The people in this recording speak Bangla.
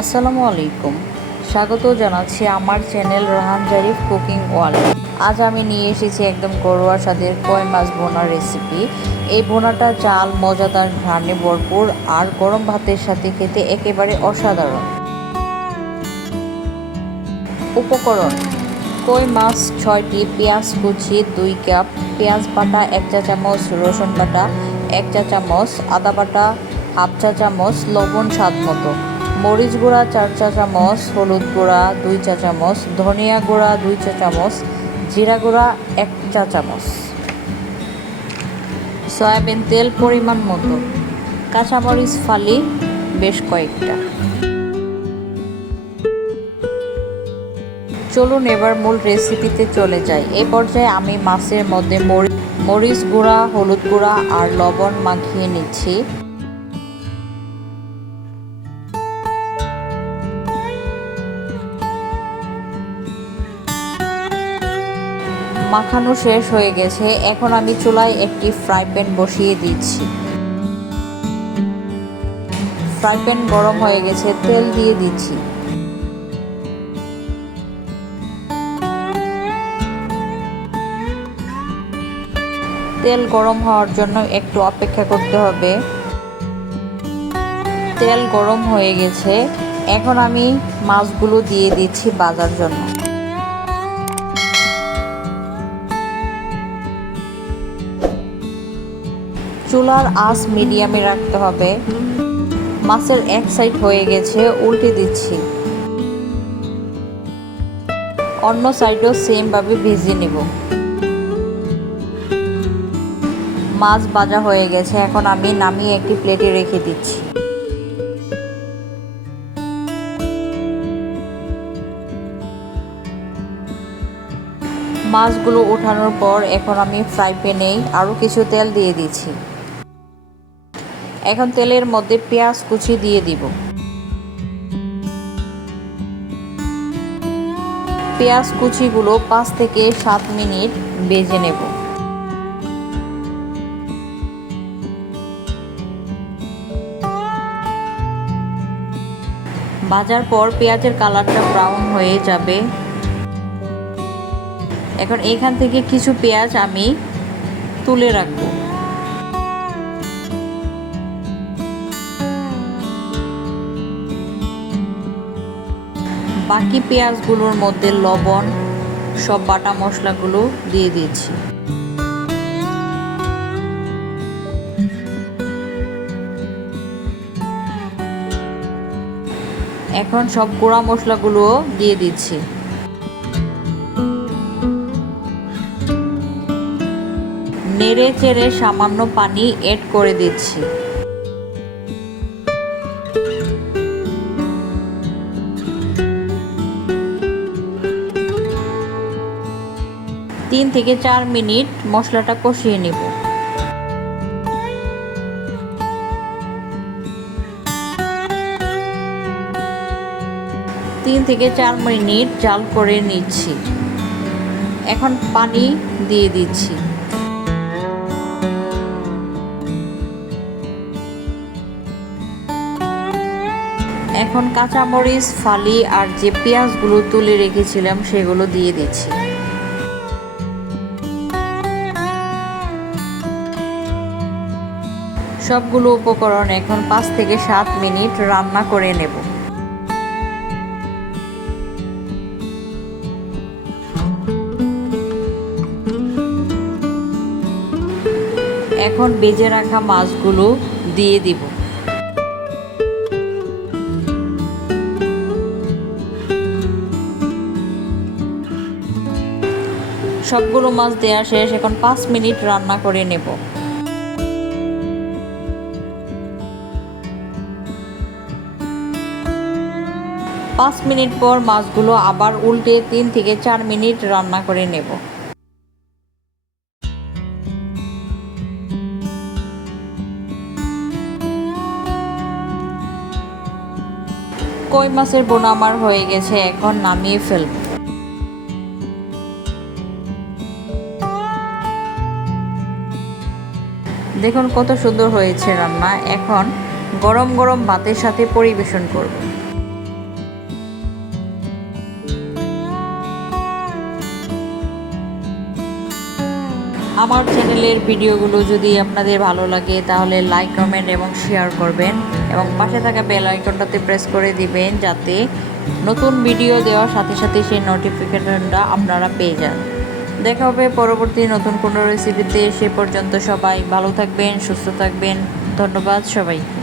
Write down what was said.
আসসালামু আলাইকুম। স্বাগত জানাচ্ছি আমার চ্যানেল রাহান জারিফ কুকিং ওয়াল আজ আমি নিয়ে এসেছি একদম ঘরোয়া স্বাদের কয় মাছ বোনার রেসিপি। এই বোনাটা চাল, মজাদার ঘ্রাণে ভরপুর আর গরম ভাতের সাথে খেতে একেবারে অসাধারণ। উপকরণ, কই মাছ ছয়টি, পেঁয়াজ কুচি দুই কাপ, পেঁয়াজ বাটা এক চা চামচ, রসুন বাটা এক চা চামচ, আদা বাটা হাফ চা চামচ, লবণ স্বাদ মতো। মরিচ গুঁড়া চার চা চামচ হলুদ গুঁড়া দুই চা চামচ ধনিয়া গুঁড়া দুই চা চামচ জিরা গুঁড়া এক চা চামচ সয়াবিন তেল পরিমাণ মতো। কাঁচামরিচ ফালি বেশ কয়েকটা। চলুন এবার মূল রেসিপিতে চলে যাই। এই পর্যায়ে আমি মাছের মধ্যে মরিচ গুঁড়া, হলুদ গুঁড়া আর লবণ মাখিয়ে নিচ্ছি। মাখানো শেষ হয়ে গেছে। এখন আমি চুলায় একটি ফ্রাই প্যান বসিয়ে দিচ্ছি। ফ্রাই প্যান গরম হয়ে গেছে, তেল দিয়ে দিচ্ছি। তেল গরম হওয়ার জন্য একটু অপেক্ষা করতে হবে। তেল গরম হয়ে গেছে। এখন আমি মাছগুলো দিয়ে দিচ্ছি বাজার জন্য। চুলার আঁচ মিডিয়ামে রাখতে হবে। মাছের এক সাইড হয়ে গেছে, উল্টে দিচ্ছি। অন্য সাইডও সেমভাবে ভেজে নেব। মাছ ভাজা হয়ে গেছে, এখন আমি নামিয়ে একটি প্লেটে রেখে দিচ্ছি। মাছগুলো ওঠানোর পর এখন আমি ফ্রাই প্যানেই আরও কিছু তেল দিয়ে দিচ্ছি। এখন তেলের মধ্যে পেঁয়াজ কুচি দিয়ে দিব। পেঁয়াজ কুচিগুলো পাঁচ থেকে সাত মিনিট বেজে নেব। ভাজার পর পেঁয়াজের কালারটা ব্রাউন হয়ে যাবে। এখন এখান থেকে কিছু পেঁয়াজ আমি তুলে রাখব। বাকি পেঁয়াজগুলোর মধ্যে লবণ, সব বাটা মশলাগুলো দিয়ে দিয়েছি। এখন সব গুঁড়া মশলাগুলো দিয়ে দিচ্ছি। নেড়ে চেড়ে সামান্য পানি এড করে দিচ্ছি। তিন থেকে চার মিনিট মশলাটা কষিয়ে নেব। তিন থেকে চার মিনিট জাল করে নিচ্ছি। এখন পানি দিয়ে দিচ্ছি। এখন কাঁচামরিচ, ফালি আর যে পেঁয়াজগুলো তুলে রেখেছিলাম, সেগুলো দিয়ে দিচ্ছি। সবগুলো উপকরণ এখন পাঁচ থেকে সাত মিনিট রান্না করে নেব। এখন বেজে রাখা মাছগুলো দিয়ে দিব। সবগুলো মাছ দেওয়া শেষ, এখন পাঁচ মিনিট রান্না করে নেব। পাঁচ মিনিট পর মাছগুলো আবার উল্টে তিন থেকে চার মিনিট রান্না করে নেব। কই মাছের বোনা আমার হয়ে গেছে, এখন নামিয়ে ফেলব। দেখুন কত সুন্দর হয়েছে রান্না, এখন গরম গরম ভাতের সাথে পরিবেশন করব। আমার চ্যানেলের ভিডিওগুলো যদি আপনাদের ভালো লাগে, তাহলে লাইক কমেন্ট এবং শেয়ার করবেন এবং পাশে থাকা বেল আইকনটাতে প্রেস করে দিবেন যাতে নতুন ভিডিও দেওয়ার সাথে সাথে সেই নোটিফিকেশনটা আপনারা পেয়ে যান। দেখা হবে পরবর্তী নতুন কোনো রেসিপিতে সে পর্যন্ত সবাই ভালো থাকবেন, সুস্থ থাকবেন। ধন্যবাদ সবাইকে।